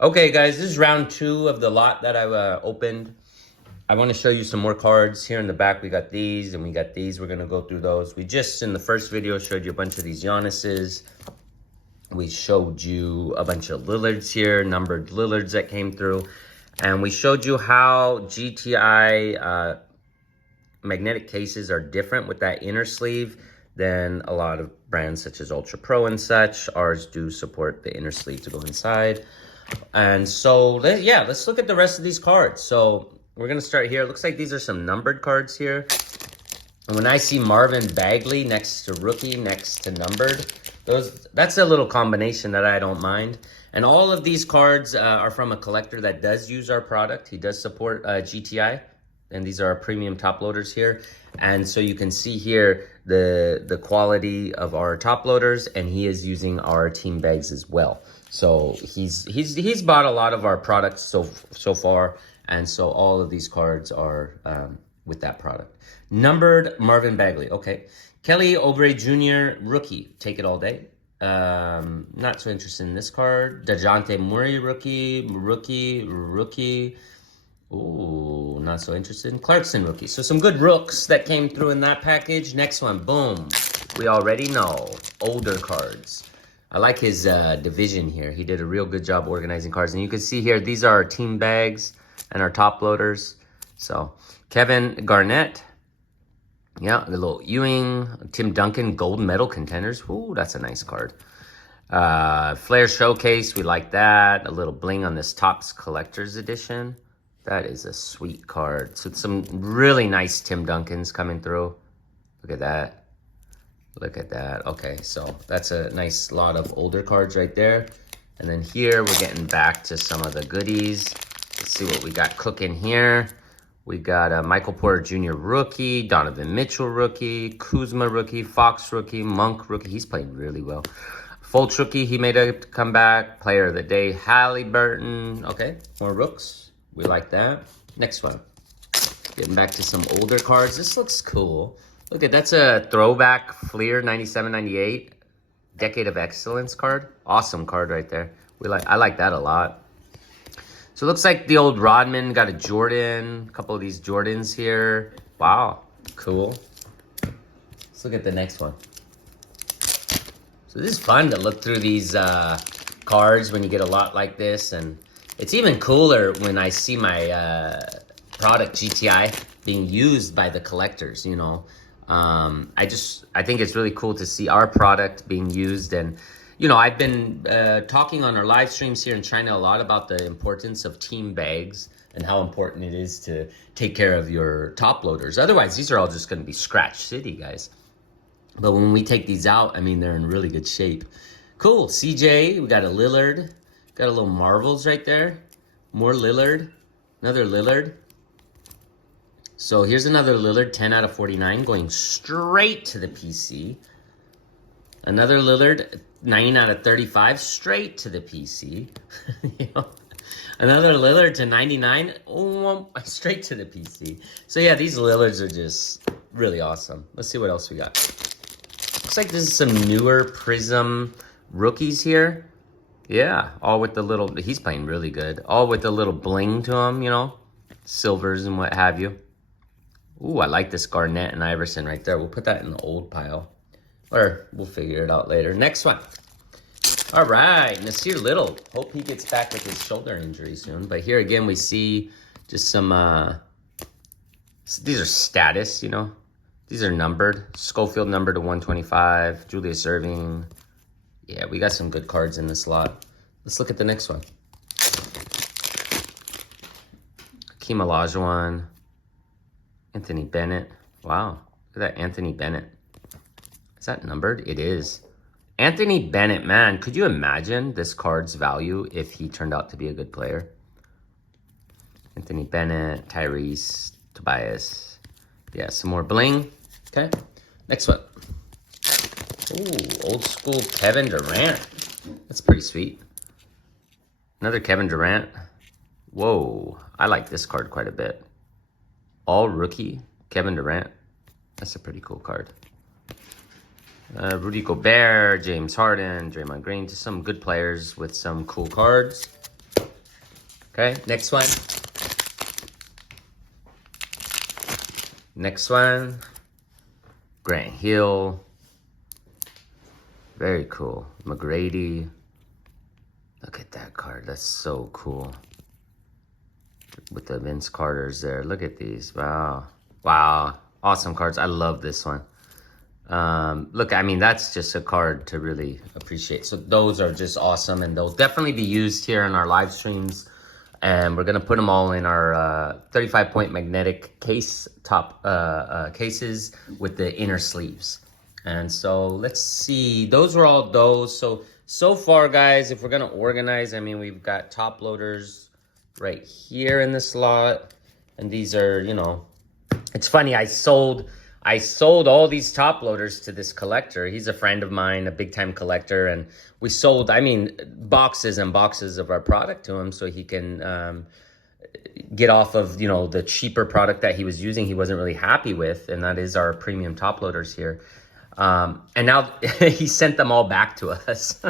Okay, guys, this is round two of the lot that I opened. I want to show you some more cards. Here in the back, we got these and we got these. We're going to go through those. We just, in the first video, showed you a bunch of these Giannis's. We showed you a bunch of Lillards here, numbered Lillards that came through. And we showed you how GTI magnetic cases are different with that inner sleeve than a lot of brands such as Ultra Pro and such. Ours do support the inner sleeve to go inside. And so, let's look at the rest of these cards. So we're going to start here. It looks like these are some numbered cards here. And when I see Marvin Bagley next to rookie, next to numbered, that's a little combination that I don't mind. And all of these cards are from a collector that does use our product. He does support GTI. And these are our premium top loaders here. And so you can see here the quality of our top loaders, and he is using our team bags as well. So he's bought a lot of our products so far, and so all of these cards are with that product. Numbered Marvin Bagley, okay. Kelly Oubre Jr. rookie, take it all day. Not so interested in this card. DeJounte Murray rookie. Ooh, not so interested in Clarkson rookie. So some good rooks that came through in that package. Next one, boom. We already know, older cards. I like his division here. He did a real good job organizing cards. And you can see here, these are our team bags and our top loaders. So Kevin Garnett. Yeah, the little Ewing. Tim Duncan gold medal contenders. Ooh, that's a nice card. Flair Showcase, we like that. A little bling on this Topps Collector's Edition. That is a sweet card. So some really nice Tim Duncans coming through. Look at that. Look at that. Okay, so that's a nice lot of older cards right there. And then here, we're getting back to some of the goodies. Let's see what we got cooking here. We got a Michael Porter Jr. rookie, Donovan Mitchell rookie, Kuzma rookie, Fox rookie, Monk rookie. He's playing really well. Fultz rookie, he made a comeback. Player of the day, Halliburton. Okay, more rooks. We like that. Next one. Getting back to some older cards. This looks cool. Look at, that's a throwback Fleer 97-98 Decade of Excellence card. Awesome card right there. I like that a lot. So it looks like the old Rodman got a Jordan. A couple of these Jordans here. Wow, cool. Let's look at the next one. So this is fun to look through these cards when you get a lot like this, and it's even cooler when I see my product GTI being used by the collectors, you know. I think it's really cool to see our product being used. And, you know, I've been talking on our live streams here in China a lot about the importance of team bags and how important it is to take care of your top loaders. Otherwise, these are all just going to be scratch city, guys. But when we take these out, I mean, they're in really good shape. Cool. CJ, we got a Lillard. Got a little Marvels right there. More Lillard. Another Lillard. So here's another Lillard, 10 out of 49, going straight to the PC. Another Lillard, 9 out of 35, straight to the PC. You know? Another Lillard to 99, straight to the PC. So yeah, these Lillards are just really awesome. Let's see what else we got. Looks like this is some newer Prism rookies here. Yeah, all with the little, he's playing really good. All with the little bling to him, you know, silvers and what have you. Ooh, I like this Garnett and Iverson right there. We'll put that in the old pile. Or we'll figure it out later. Next one. All right, Nasir Little. Hope he gets back with his shoulder injury soon. But here again, we see just some, these are status, you know. These are numbered. Schofield numbered to 125. Julius Erving. Yeah, we got some good cards in this lot. Let's look at the next one. Hakeem Olajuwon. Anthony Bennett. Wow, look at that Anthony Bennett. Is that numbered? It is. Anthony Bennett, man, could you imagine this card's value if he turned out to be a good player? Anthony Bennett, Tyrese, Tobias. Yeah, some more bling. Okay, next one. Ooh, old school Kevin Durant. That's pretty sweet. Another Kevin Durant. Whoa, I like this card quite a bit. All rookie Kevin Durant. That's a pretty cool card. Rudy Gobert, James Harden, Draymond Green. Just some good players with some cool cards. Okay, next one. Next one, Grant Hill. Very cool. McGrady. Look at that card. That's so cool. With the Vince Carters there. Look at these. Wow. Wow. Awesome cards. I love this one. Look, I mean, that's just a card to really appreciate. So those are just awesome, and they'll definitely be used here in our live streams. And we're going to put them all in our 35-point magnetic case, top cases with the inner sleeves. And so let's see. Those were all those. So far, guys, if we're going to organize, I mean, we've got top loaders right here in the slot. And these are, you know, it's funny. I sold all these top loaders to this collector. He's a friend of mine, a big time collector. And we sold, I mean, boxes and boxes of our product to him so he can get off of, you know, the cheaper product that he was using he wasn't really happy with. And that is our premium top loaders here. And now he sent them all back to us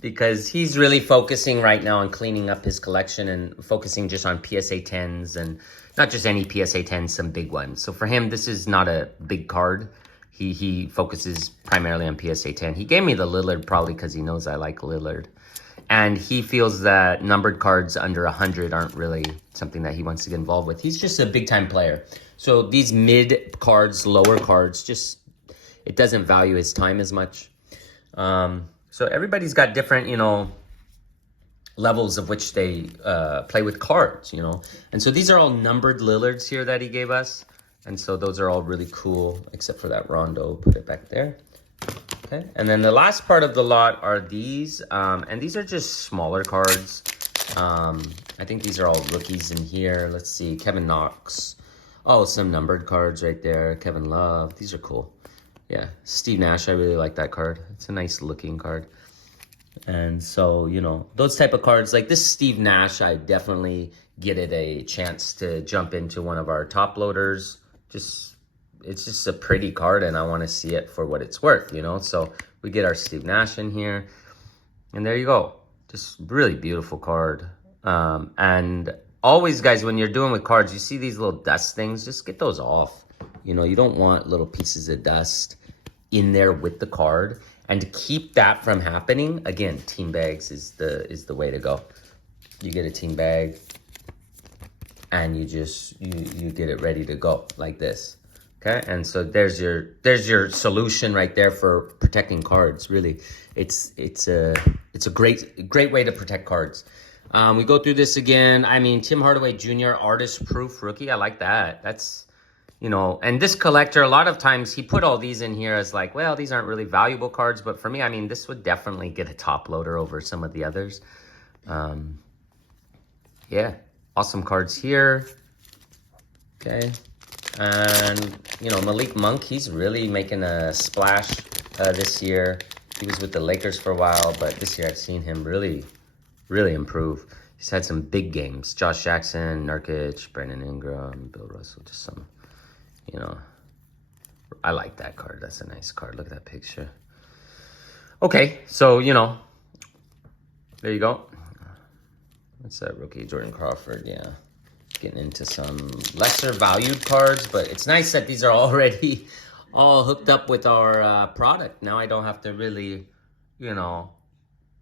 because he's really focusing right now on cleaning up his collection and focusing just on PSA 10s and not just any PSA 10s, some big ones. So for him, this is not a big card. He focuses primarily on PSA 10. He gave me the Lillard probably because he knows I like Lillard. And he feels that numbered cards under 100 aren't really something that he wants to get involved with. He's just a big time player. So these mid cards, lower cards, just, it doesn't value his time as much. So everybody's got different, you know, levels of which they play with cards, you know. And so these are all numbered Lillards here that he gave us. And so those are all really cool, except for that Rondo. Put it back there. Okay. And then the last part of the lot are these. And these are just smaller cards. I think these are all rookies in here. Let's see. Kevin Knox. Oh, some numbered cards right there. Kevin Love. These are cool. Yeah. Steve Nash. I really like that card. It's a nice looking card. And so, you know, those type of cards, like this Steve Nash, I definitely get it a chance to jump into one of our top loaders. It's just a pretty card, and I want to see it for what it's worth, you know. So we get our Steve Nash in here, and there you go. Just really beautiful card. And always, guys, when you're doing with cards, you see these little dust things, just get those off. You know, you don't want little pieces of dust in there with the card. And to keep that from happening, again, team bags is the way to go. You get a team bag and you just you get it ready to go like this. Okay? And so there's your solution right there for protecting cards. Really, it's a great way to protect cards. We go through this again. I mean, Tim Hardaway Jr. artist proof rookie. I like that. That's, you know, and this collector, a lot of times he put all these in here as like, well, these aren't really valuable cards. But for me, I mean, this would definitely get a top loader over some of the others. Yeah, awesome cards here. Okay. And, you know, Malik Monk, he's really making a splash this year. He was with the Lakers for a while, but this year I've seen him really improve. He's had some big games. Josh Jackson, Nurkic, Brandon Ingram, Bill Russell, just some, you know, I like that card. That's a nice card. Look at that picture. Okay, so, you know, there you go. That's that rookie, Jordan Crawford, yeah. Getting into some lesser valued cards, but it's nice that these are already all hooked up with our product. Now I don't have to really, you know,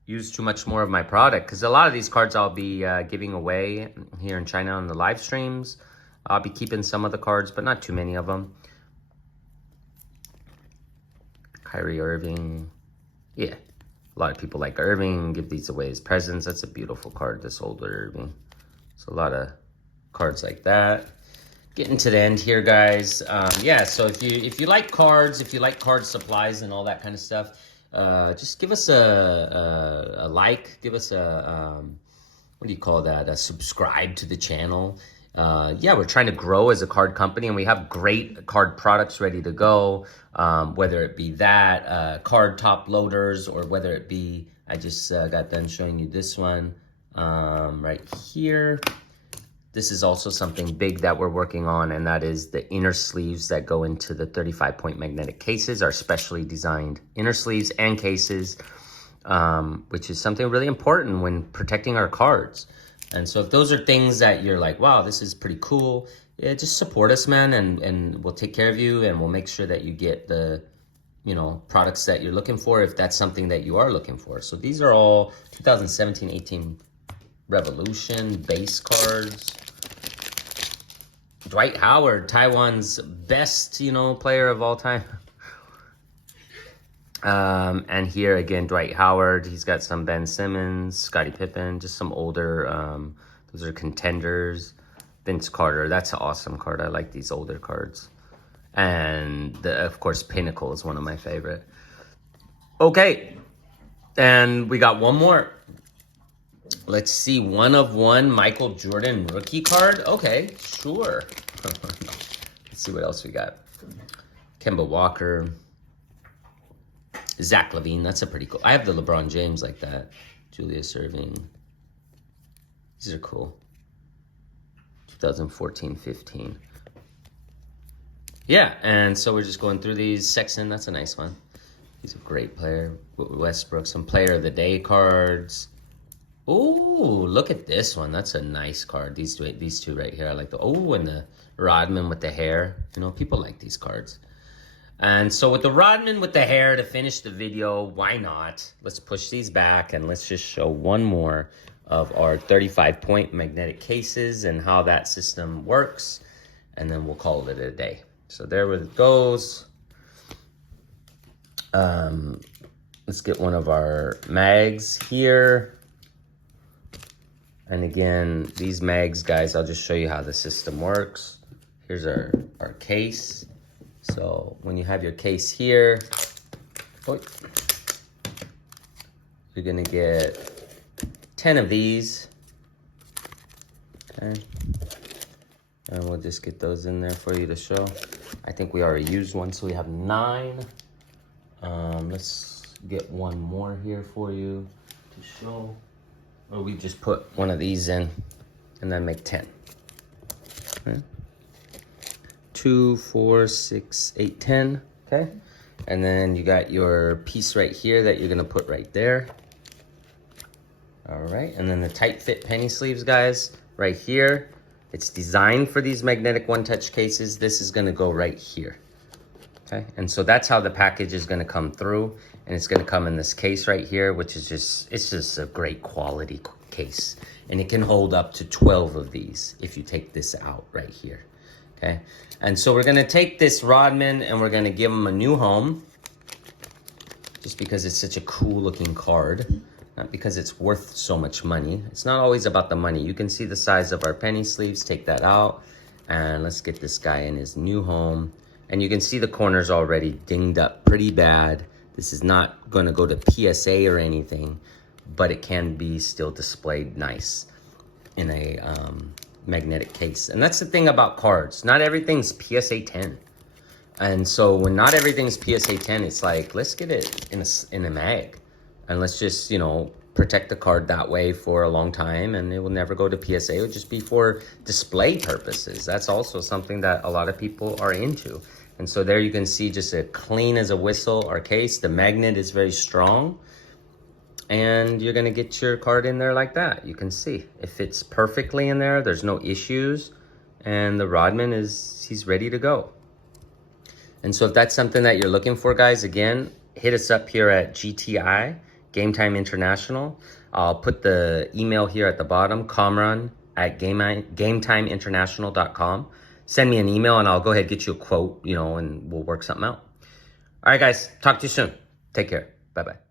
use too much more of my product, because a lot of these cards I'll be giving away here in China on the live streams. I'll be keeping some of the cards, but not too many of them. Kyrie Irving. Yeah, a lot of people like Irving, give these away as presents. That's a beautiful card, this older Irving. So a lot of cards like that. Getting to the end here, guys. Yeah, so if you like cards, if you like card supplies and all that kind of stuff, just give us a like, give us a what do you call that? A subscribe to the channel. Yeah, we're trying to grow as a card company, and we have great card products ready to go. Whether it be that card top loaders, or whether it be, I just got done showing you this one right here. This is also something big that we're working on, and that is the inner sleeves that go into the 35-point magnetic cases, our specially designed inner sleeves and cases, which is something really important when protecting our cards. And so if those are things that you're like, wow, this is pretty cool, yeah, just support us, man, and we'll take care of you, and we'll make sure that you get the, you know, products that you're looking for if that's something that you are looking for. So these are all 2017-18 Revolution base cards. Dwight Howard, Taiwan's best, you know, player of all time. And here again, Dwight Howard. He's got some Ben Simmons, Scottie Pippen, just some older, those are contenders. Vince Carter, that's an awesome card. I like these older cards. And of course, Pinnacle is one of my favorite. Okay, and we got one more. Let's see, 1 of 1 Michael Jordan rookie card. Okay, sure. Let's see what else we got. Kemba Walker. Zach LaVine, that's a pretty cool. I have the LeBron James like that. Julius Erving. These are cool. 2014-15. Yeah, and so we're just going through these. Sexton, that's a nice one. He's a great player. Westbrook, some player of the day cards. Ooh, look at this one. That's a nice card. These two right here. I like the, oh, and the Rodman with the hair. You know, people like these cards. And so with the Rodman with the hair to finish the video, why not? Let's push these back and let's just show one more of our 35-point magnetic cases and how that system works. And then we'll call it a day. So there it goes. Let's get one of our mags here. And again, these mags, guys, I'll just show you how the system works. Here's our case. So when you have your case here, you're gonna get 10 of these. Okay. And we'll just get those in there for you to show. I think we already used one, so we have 9. Let's get one more here for you to show. Or we just put one of these in and then make 10. Okay. 2, 4, 6, 8, 10. Okay. And then you got your piece right here that you're gonna put right there. All right. And then the tight fit penny sleeves, guys, right here. It's designed for these magnetic one-touch cases. This is gonna go right here. Okay. And so that's how the package is gonna come through. And it's gonna come in this case right here, which is it's just a great quality case. And it can hold up to 12 of these if you take this out right here. Okay. And so we're gonna take this Rodman and we're gonna give him a new home, just because it's such a cool looking card, not because it's worth so much money. It's not always about the money. You can see the size of our penny sleeves. Take that out and let's get this guy in his new home. And you can see the corners already dinged up pretty bad. This is not gonna go to PSA or anything, but it can be still displayed nice in a magnetic case. And that's the thing about cards. Not everything's PSA 10. And so when not everything's PSA 10, it's like, let's get it in a mag. And let's just, you know, protect the card that way for a long time, and it will never go to PSA. It will just be for display purposes. That's also something that a lot of people are into. And so there you can see just a clean as a whistle our case. The magnet is very strong. And you're gonna get your card in there like that. You can see it fits perfectly in there. There's no issues. And the Rodman he's ready to go. And so if that's something that you're looking for, guys, again, hit us up here at GTI, Game Time International. I'll put the email here at the bottom, Kamran@GameTimeInternational.com. Send me an email and I'll go ahead and get you a quote, you know, and we'll work something out. All right, guys, talk to you soon. Take care. Bye-bye.